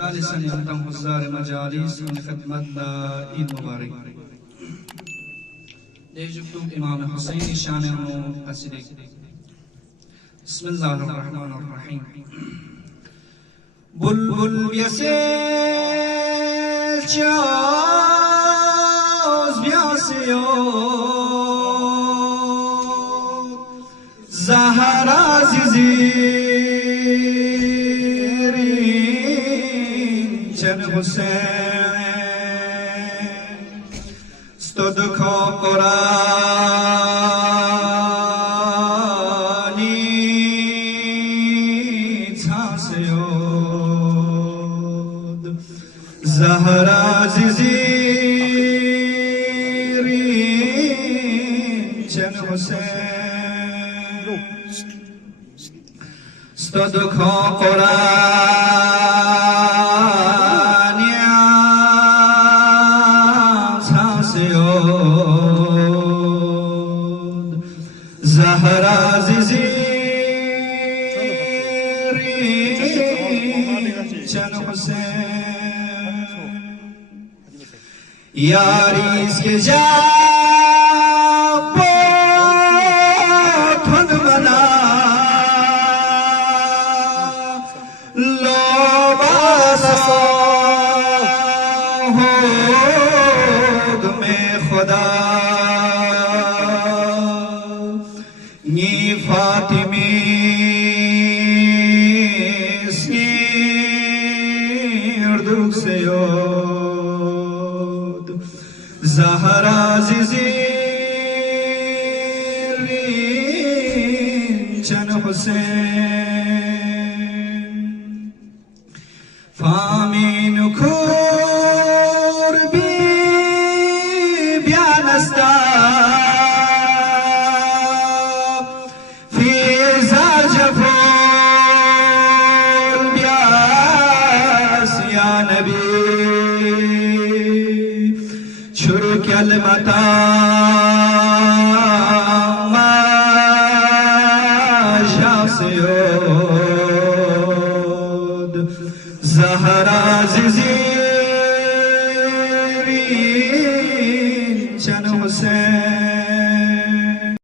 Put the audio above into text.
ثالثا يختم حضار مجالس من خدمت عید مبارک دیجبتم امام حسین شان قصیده. بسم الله الرحمن الرحیم. بلبل بیاسل چاز بیاسیو زهر عزیزی چن حسین استاد قرآنی تاسیود زهر عزیزی چن حسین استاد قرآنی تاسیود زهر عزیزی چن حسین یاریز که جا نی فاطمی سیر دوک سیود زهر عزیزی چن حسین فامین کور بی بیانستا کلمتا ما شاسیود زهر عزیزی چن حسین